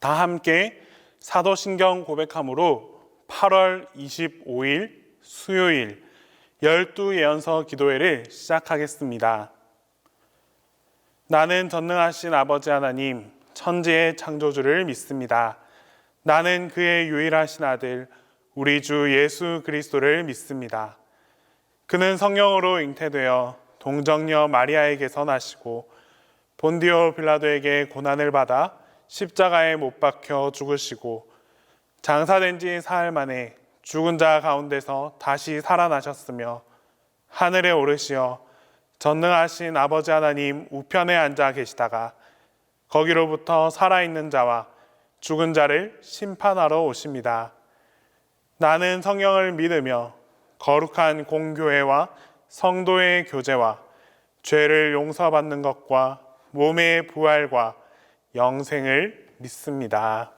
다 함께 사도신경 고백함으로 8월 25일 수요일 12예언서 기도회를 시작하겠습니다. 나는 전능하신 아버지 하나님, 천지의 창조주를 믿습니다. 나는 그의 유일하신 아들, 우리 주 예수 그리스도를 믿습니다. 그는 성령으로 잉태되어 동정녀 마리아에게서 나시고 본디오 빌라도에게 고난을 받아 십자가에 못 박혀 죽으시고 장사된 지 사흘 만에 죽은 자 가운데서 다시 살아나셨으며 하늘에 오르시어 전능하신 아버지 하나님 우편에 앉아 계시다가 거기로부터 살아있는 자와 죽은 자를 심판하러 오십니다. 나는 성령을 믿으며 거룩한 공교회와 성도의 교제와 죄를 용서받는 것과 몸의 부활과 영생을 믿습니다.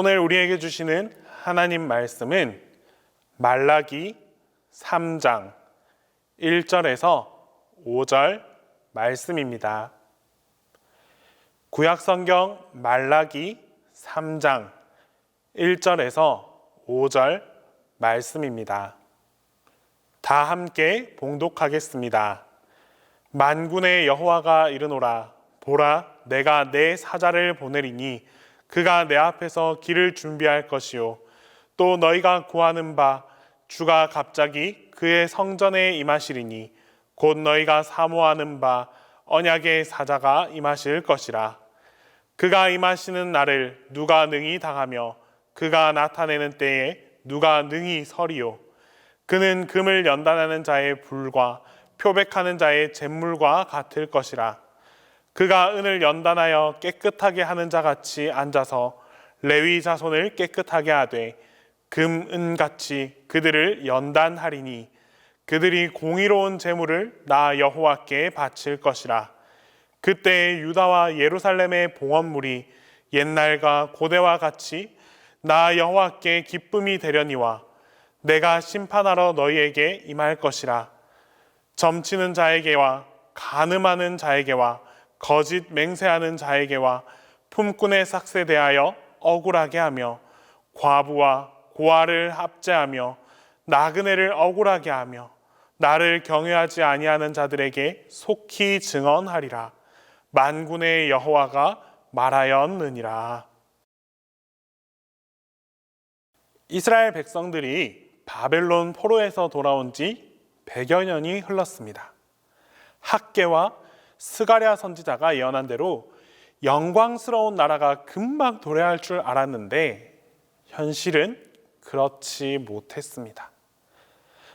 오늘 우리에게 주시는 하나님 말씀은 말라기 3장 1절에서 5절 말씀입니다. 구약성경 말라기 3장 1절에서 5절 말씀입니다. 다 함께 봉독하겠습니다. 만군의 여호와가 이르노라. 보라, 내가 내 사자를 보내리니 그가 내 앞에서 길을 준비할 것이요 또 너희가 구하는 바 주가 갑자기 그의 성전에 임하시리니 곧 너희가 사모하는 바 언약의 사자가 임하실 것이라. 그가 임하시는 날을 누가 능히 당하며 그가 나타내는 때에 누가 능히 서리요. 그는 금을 연단하는 자의 불과 표백하는 자의 잿물과 같을 것이라. 그가 은을 연단하여 깨끗하게 하는 자 같이 앉아서 레위 자손을 깨끗하게 하되 금, 은같이 그들을 연단하리니 그들이 공의로운 제물을 나 여호와께 바칠 것이라. 그때 유다와 예루살렘의 봉헌물이 옛날과 고대와 같이 나 여호와께 기쁨이 되려니와 내가 심판하러 너희에게 임할 것이라. 점치는 자에게와 간음하는 자에게와 거짓 맹세하는 자에게와 품꾼의 삭세 대하여 억울하게 하며 과부와 고아를 합제하며 나그네를 억울하게 하며 나를 경외하지 아니하는 자들에게 속히 증언하리라. 만군의 여호와가 말하였느니라. 이스라엘 백성들이 바벨론 포로에서 돌아온 지 100여 년이 흘렀습니다. 학개와 스가랴 선지자가 예언한 대로 영광스러운 나라가 금방 도래할 줄 알았는데 현실은 그렇지 못했습니다.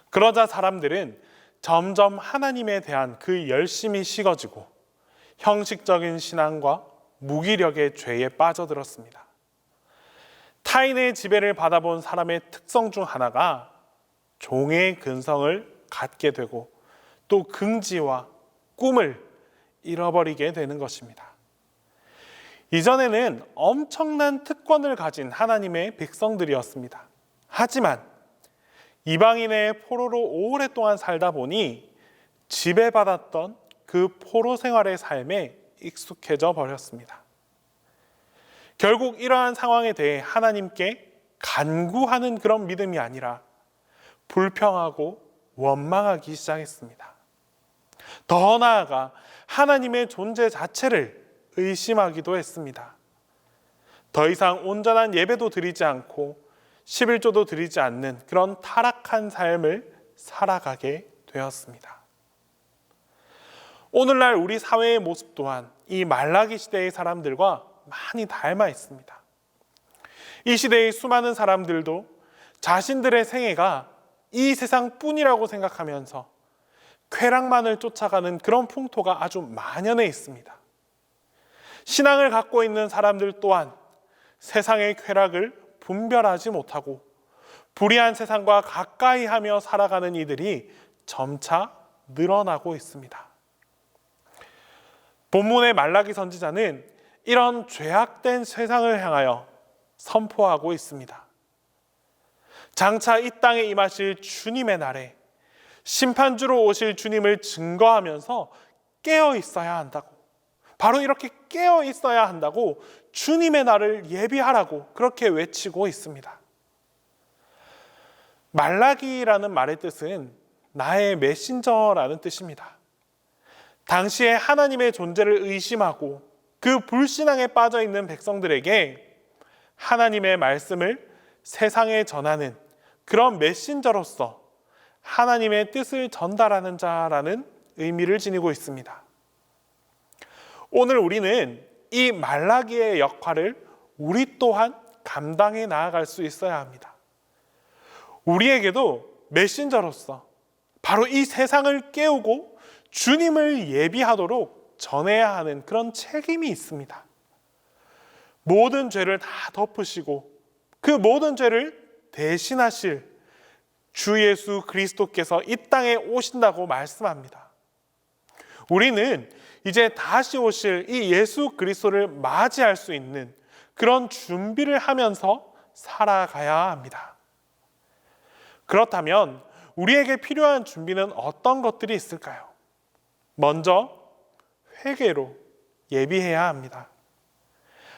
그러자 사람들은 점점 하나님에 대한 그 열심이 식어지고 형식적인 신앙과 무기력의 죄에 빠져들었습니다. 타인의 지배를 받아본 사람의 특성 중 하나가 종의 근성을 갖게 되고 또 긍지와 꿈을 잃어버리게 되는 것입니다. 이전에는 엄청난 특권을 가진 하나님의 백성들이었습니다. 하지만 이방인의 포로로 오랫동안 살다 보니 지배받았던 그 포로 생활의 삶에 익숙해져 버렸습니다. 결국 이러한 상황에 대해 하나님께 간구하는 그런 믿음이 아니라 불평하고 원망하기 시작했습니다. 더 나아가 하나님의 존재 자체를 의심하기도 했습니다. 더 이상 온전한 예배도 드리지 않고 11조도 드리지 않는 그런 타락한 삶을 살아가게 되었습니다. 오늘날 우리 사회의 모습 또한 이 말라기 시대의 사람들과 많이 닮아 있습니다. 이 시대의 수많은 사람들도 자신들의 생애가 이 세상뿐이라고 생각하면서 쾌락만을 쫓아가는 그런 풍토가 아주 만연해 있습니다. 신앙을 갖고 있는 사람들 또한 세상의 쾌락을 분별하지 못하고 불의한 세상과 가까이 하며 살아가는 이들이 점차 늘어나고 있습니다. 본문의 말라기 선지자는 이런 죄악된 세상을 향하여 선포하고 있습니다. 장차 이 땅에 임하실 주님의 날에 심판주로 오실 주님을 증거하면서 깨어 있어야 한다고, 바로 이렇게 깨어 있어야 한다고 주님의 날을 예비하라고 그렇게 외치고 있습니다. 말라기라는 말의 뜻은 나의 메신저라는 뜻입니다. 당시에 하나님의 존재를 의심하고 그 불신앙에 빠져 있는 백성들에게 하나님의 말씀을 세상에 전하는 그런 메신저로서 하나님의 뜻을 전달하는 자라는 의미를 지니고 있습니다. 오늘 우리는 이 말라기의 역할을 우리 또한 감당해 나아갈 수 있어야 합니다. 우리에게도 메신저로서 바로 이 세상을 깨우고 주님을 예비하도록 전해야 하는 그런 책임이 있습니다. 모든 죄를 다 덮으시고 그 모든 죄를 대신하실 주 예수 그리스도께서 이 땅에 오신다고 말씀합니다. 우리는 이제 다시 오실 이 예수 그리스도를 맞이할 수 있는 그런 준비를 하면서 살아가야 합니다. 그렇다면 우리에게 필요한 준비는 어떤 것들이 있을까요? 먼저 회개로 예비해야 합니다.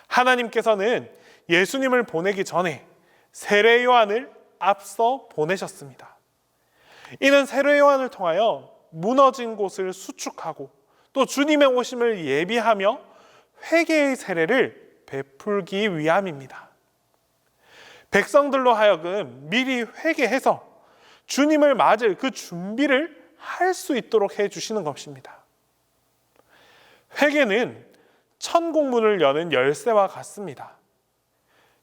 하나님께서는 예수님을 보내기 전에 세례 요한을 앞서 보내셨습니다. 이는 세례 요한을 통하여 무너진 곳을 수축하고 또 주님의 오심을 예비하며 회개의 세례를 베풀기 위함입니다. 백성들로 하여금 미리 회개해서 주님을 맞을 그 준비를 할 수 있도록 해주시는 것입니다. 회개는 천국문을 여는 열쇠와 같습니다.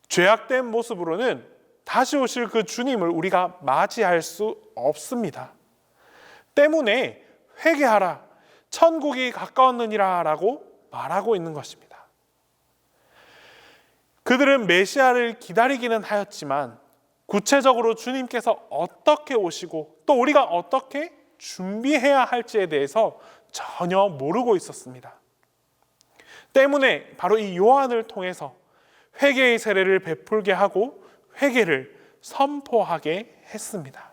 죄악된 모습으로는 다시 오실 그 주님을 우리가 맞이할 수 없습니다. 때문에 회개하라, 천국이 가까웠느니라 라고 말하고 있는 것입니다. 그들은 메시아를 기다리기는 하였지만 구체적으로 주님께서 어떻게 오시고 또 우리가 어떻게 준비해야 할지에 대해서 전혀 모르고 있었습니다. 때문에 바로 이 요한을 통해서 회개의 세례를 베풀게 하고 회개를 선포하게 했습니다.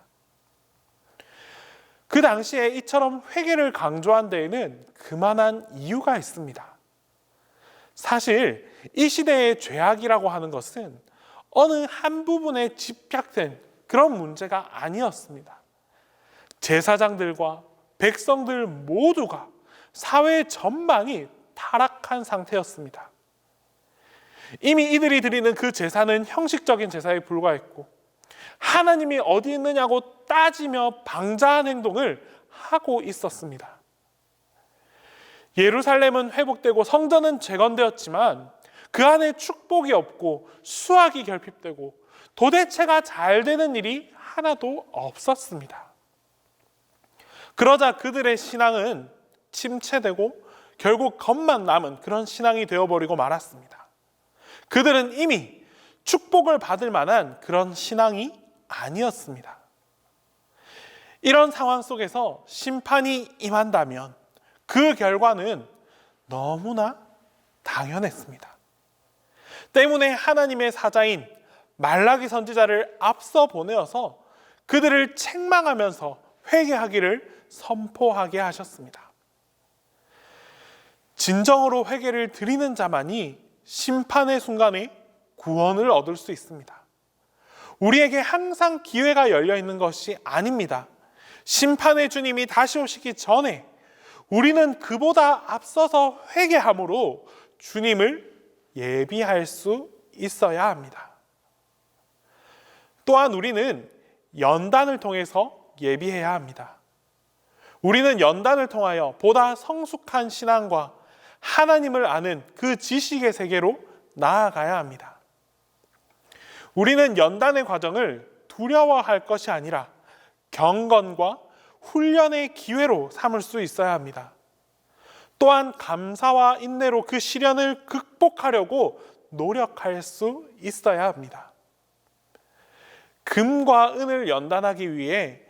그 당시에 이처럼 회개를 강조한 데에는 그만한 이유가 있습니다. 사실 이 시대의 죄악이라고 하는 것은 어느 한 부분에 집약된 그런 문제가 아니었습니다. 제사장들과 백성들 모두가 사회 전반이 타락한 상태였습니다. 이미 이들이 드리는 그 제사는 형식적인 제사에 불과했고 하나님이 어디 있느냐고 따지며 방자한 행동을 하고 있었습니다. 예루살렘은 회복되고 성전은 재건되었지만 그 안에 축복이 없고 수확이 결핍되고 도대체가 잘 되는 일이 하나도 없었습니다. 그러자 그들의 신앙은 침체되고 결국 겉만 남은 그런 신앙이 되어버리고 말았습니다. 그들은 이미 축복을 받을 만한 그런 신앙이 아니었습니다. 이런 상황 속에서 심판이 임한다면 그 결과는 너무나 당연했습니다. 때문에 하나님의 사자인 말라기 선지자를 앞서 보내어서 그들을 책망하면서 회개하기를 선포하게 하셨습니다. 진정으로 회개를 드리는 자만이 심판의 순간에 구원을 얻을 수 있습니다. 우리에게 항상 기회가 열려 있는 것이 아닙니다. 심판의 주님이 다시 오시기 전에 우리는 그보다 앞서서 회개함으로 주님을 예비할 수 있어야 합니다. 또한 우리는 연단을 통해서 예비해야 합니다. 우리는 연단을 통하여 보다 성숙한 신앙과 하나님을 아는 그 지식의 세계로 나아가야 합니다. 우리는 연단의 과정을 두려워할 것이 아니라 경건과 훈련의 기회로 삼을 수 있어야 합니다. 또한 감사와 인내로 그 시련을 극복하려고 노력할 수 있어야 합니다. 금과 은을 연단하기 위해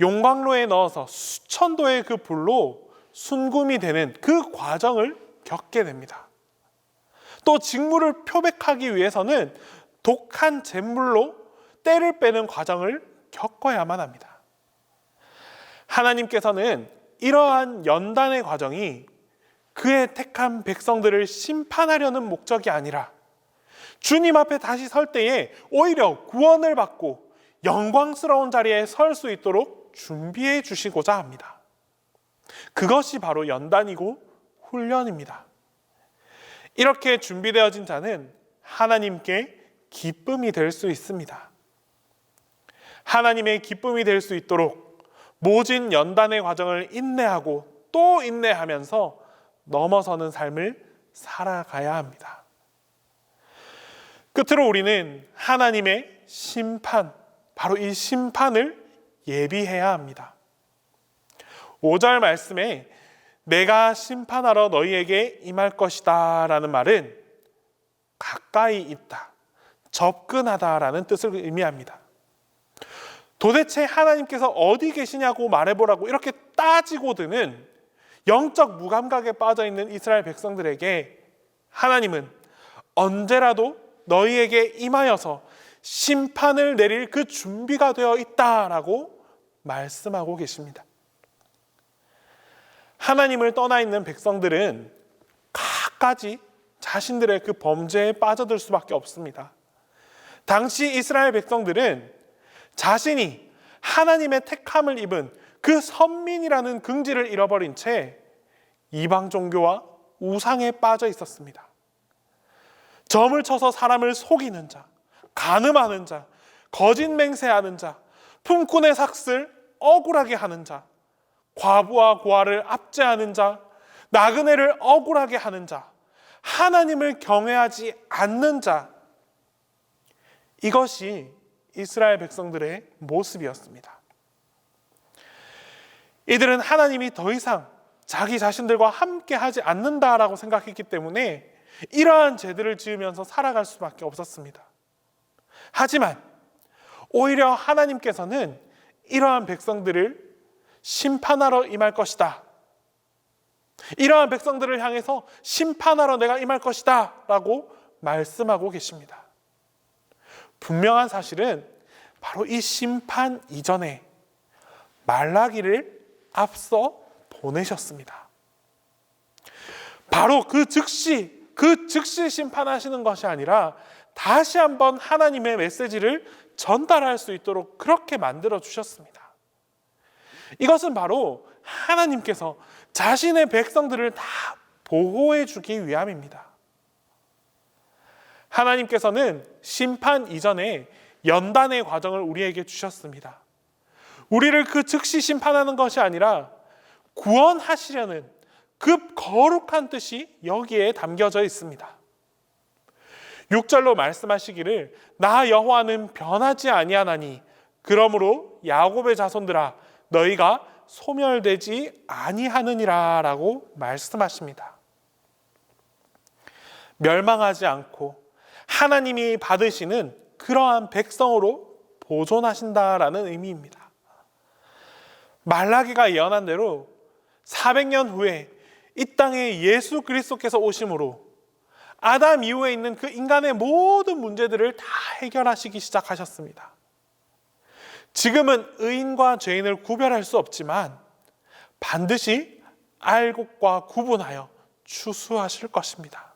용광로에 넣어서 수천도의 그 불로 순금이 되는 그 과정을 겪게 됩니다. 또 직무를 표백하기 위해서는 독한 잿물로 때를 빼는 과정을 겪어야만 합니다. 하나님께서는 이러한 연단의 과정이 그의 택한 백성들을 심판하려는 목적이 아니라 주님 앞에 다시 설 때에 오히려 구원을 받고 영광스러운 자리에 설 수 있도록 준비해 주시고자 합니다. 그것이 바로 연단이고 훈련입니다. 이렇게 준비되어진 자는 하나님께 기쁨이 될 수 있습니다. 하나님의 기쁨이 될 수 있도록 모진 연단의 과정을 인내하고 또 인내하면서 넘어서는 삶을 살아가야 합니다. 끝으로 우리는 하나님의 심판, 바로 이 심판을 예비해야 합니다. 5절 말씀에 내가 심판하러 너희에게 임할 것이다 라는 말은 가까이 있다, 접근하다 라는 뜻을 의미합니다. 도대체 하나님께서 어디 계시냐고 말해보라고 이렇게 따지고 드는 영적 무감각에 빠져있는 이스라엘 백성들에게 하나님은 언제라도 너희에게 임하여서 심판을 내릴 그 준비가 되어 있다라고 말씀하고 계십니다. 하나님을 떠나 있는 백성들은 갖가지 자신들의 그 범죄에 빠져들 수밖에 없습니다. 당시 이스라엘 백성들은 자신이 하나님의 택함을 입은 그 선민이라는 긍지를 잃어버린 채 이방 종교와 우상에 빠져 있었습니다. 점을 쳐서 사람을 속이는 자, 간음하는 자, 거짓 맹세하는 자, 품꾼의 삭슬 억울하게 하는 자, 과부와 고아를 압제하는 자, 나그네를 억울하게 하는 자, 하나님을 경외하지 않는 자, 이것이 이스라엘 백성들의 모습이었습니다. 이들은 하나님이 더 이상 자기 자신들과 함께 하지 않는다라고 생각했기 때문에 이러한 죄들을 지으면서 살아갈 수밖에 없었습니다. 하지만 오히려 하나님께서는 이러한 백성들을 심판하러 임할 것이다, 이러한 백성들을 향해서 심판하러 내가 임할 것이다 라고 말씀하고 계십니다. 분명한 사실은 바로 이 심판 이전에 말라기를 앞서 보내셨습니다. 바로 그 즉시 심판하시는 것이 아니라 다시 한번 하나님의 메시지를 전달할 수 있도록 그렇게 만들어 주셨습니다. 이것은 바로 하나님께서 자신의 백성들을 다 보호해 주기 위함입니다. 하나님께서는 심판 이전에 연단의 과정을 우리에게 주셨습니다. 우리를 그 즉시 심판하는 것이 아니라 구원하시려는 그 거룩한 뜻이 여기에 담겨져 있습니다. 6절로 말씀하시기를 나 여호와는 변하지 아니하나니 그러므로 야곱의 자손들아 너희가 소멸되지 아니하느니라 라고 말씀하십니다. 멸망하지 않고 하나님이 받으시는 그러한 백성으로 보존하신다라는 의미입니다. 말라기가 예언한 대로 400년 후에 이 땅에 예수 그리스도께서 오심으로 아담 이후에 있는 그 인간의 모든 문제들을 다 해결하시기 시작하셨습니다. 지금은 의인과 죄인을 구별할 수 없지만 반드시 알곡과 구분하여 추수하실 것입니다.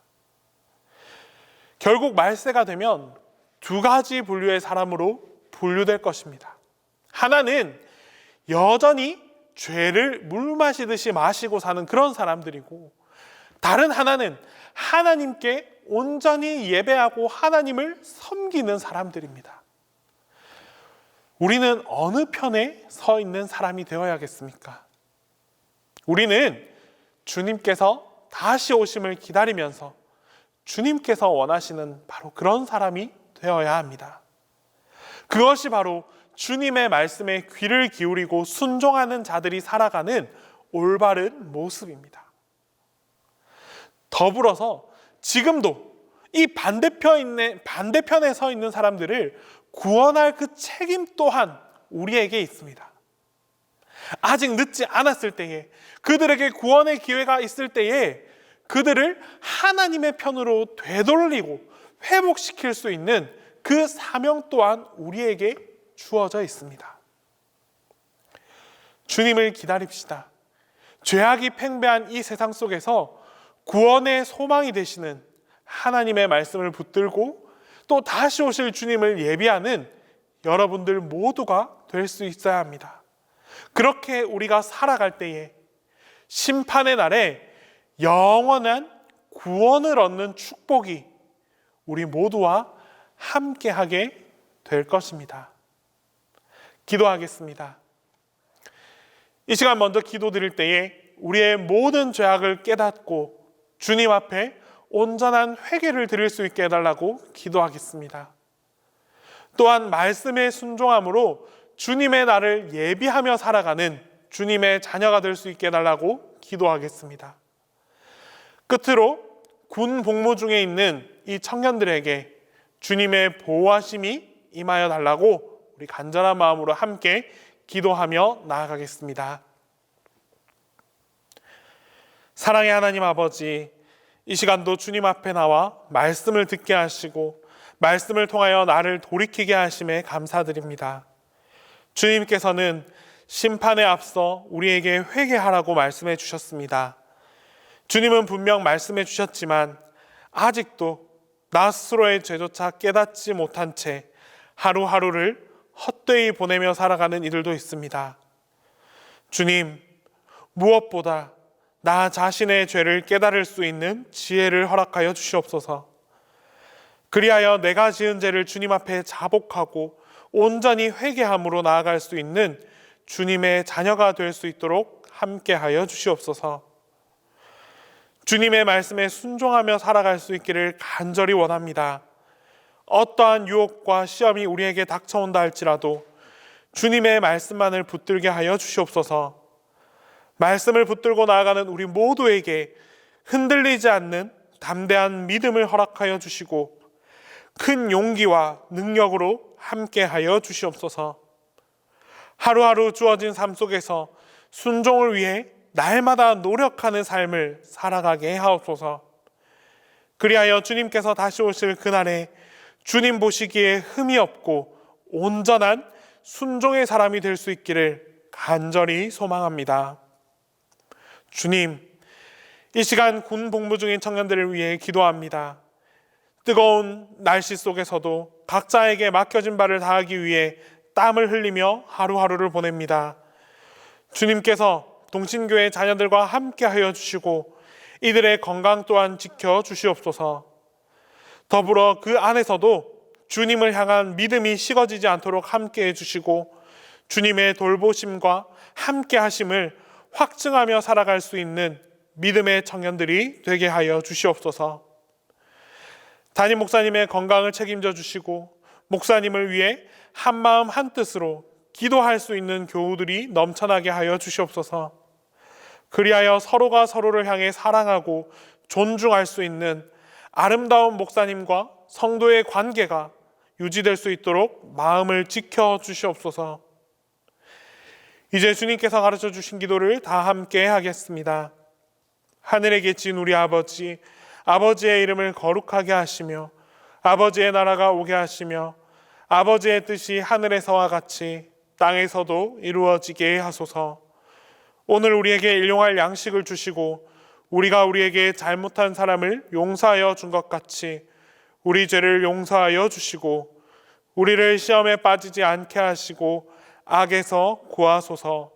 결국 말세가 되면 두 가지 분류의 사람으로 분류될 것입니다. 하나는 여전히 죄를 물 마시듯이 마시고 사는 그런 사람들이고, 다른 하나는 하나님께 온전히 예배하고 하나님을 섬기는 사람들입니다. 우리는 어느 편에 서 있는 사람이 되어야겠습니까? 우리는 주님께서 다시 오심을 기다리면서 주님께서 원하시는 바로 그런 사람이 되어야 합니다. 그것이 바로 주님의 말씀에 귀를 기울이고 순종하는 자들이 살아가는 올바른 모습입니다. 더불어서 지금도 이 반대편에 서 있는 사람들을 구원할 그 책임 또한 우리에게 있습니다. 아직 늦지 않았을 때에, 그들에게 구원의 기회가 있을 때에 그들을 하나님의 편으로 되돌리고 회복시킬 수 있는 그 사명 또한 우리에게 주어져 있습니다. 주님을 기다립시다. 죄악이 팽배한 이 세상 속에서 구원의 소망이 되시는 하나님의 말씀을 붙들고 또 다시 오실 주님을 예비하는 여러분들 모두가 될 수 있어야 합니다. 그렇게 우리가 살아갈 때에 심판의 날에 영원한 구원을 얻는 축복이 우리 모두와 함께하게 될 것입니다. 기도하겠습니다. 이 시간 먼저 기도드릴 때에 우리의 모든 죄악을 깨닫고 주님 앞에 온전한 회개를 드릴 수 있게 해달라고 기도하겠습니다. 또한 말씀에 순종함으로 주님의 날을 예비하며 살아가는 주님의 자녀가 될 수 있게 해달라고 기도하겠습니다. 끝으로 군 복무 중에 있는 이 청년들에게 주님의 보호하심이 임하여 달라고 우리 간절한 마음으로 함께 기도하며 나아가겠습니다. 사랑의 하나님 아버지, 이 시간도 주님 앞에 나와 말씀을 듣게 하시고 말씀을 통하여 나를 돌이키게 하심에 감사드립니다. 주님께서는 심판에 앞서 우리에게 회개하라고 말씀해 주셨습니다. 주님은 분명 말씀해 주셨지만 아직도 나 스스로의 죄조차 깨닫지 못한 채 하루하루를 헛되이 보내며 살아가는 이들도 있습니다. 주님, 무엇보다 나 자신의 죄를 깨달을 수 있는 지혜를 허락하여 주시옵소서. 그리하여 내가 지은 죄를 주님 앞에 자복하고 온전히 회개함으로 나아갈 수 있는 주님의 자녀가 될 수 있도록 함께하여 주시옵소서. 주님의 말씀에 순종하며 살아갈 수 있기를 간절히 원합니다. 어떠한 유혹과 시험이 우리에게 닥쳐온다 할지라도 주님의 말씀만을 붙들게 하여 주시옵소서. 말씀을 붙들고 나아가는 우리 모두에게 흔들리지 않는 담대한 믿음을 허락하여 주시고 큰 용기와 능력으로 함께하여 주시옵소서. 하루하루 주어진 삶 속에서 순종을 위해 날마다 노력하는 삶을 살아가게 하옵소서. 그리하여 주님께서 다시 오실 그날에 주님 보시기에 흠이 없고 온전한 순종의 사람이 될 수 있기를 간절히 소망합니다. 주님, 이 시간 군 복무 중인 청년들을 위해 기도합니다. 뜨거운 날씨 속에서도 각자에게 맡겨진 바를 다하기 위해 땀을 흘리며 하루하루를 보냅니다. 주님께서 동신교회 자녀들과 함께하여 주시고 이들의 건강 또한 지켜 주시옵소서. 더불어 그 안에서도 주님을 향한 믿음이 식어지지 않도록 함께해 주시고 주님의 돌보심과 함께하심을 확증하며 살아갈 수 있는 믿음의 청년들이 되게 하여 주시옵소서. 담임 목사님의 건강을 책임져 주시고 목사님을 위해 한마음 한뜻으로 기도할 수 있는 교우들이 넘쳐나게 하여 주시옵소서. 그리하여 서로가 서로를 향해 사랑하고 존중할 수 있는 아름다운 목사님과 성도의 관계가 유지될 수 있도록 마음을 지켜 주시옵소서. 이제 주님께서 가르쳐 주신 기도를 다 함께 하겠습니다. 하늘에 계신 우리 아버지, 아버지의 이름을 거룩하게 하시며 아버지의 나라가 오게 하시며 아버지의 뜻이 하늘에서와 같이 땅에서도 이루어지게 하소서. 오늘 우리에게 일용할 양식을 주시고 우리가 우리에게 잘못한 사람을 용서하여 준 것 같이 우리 죄를 용서하여 주시고 우리를 시험에 빠지지 않게 하시고 악에서 구하소서.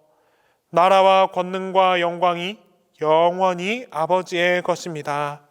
나라와 권능과 영광이 영원히 아버지의 것입니다.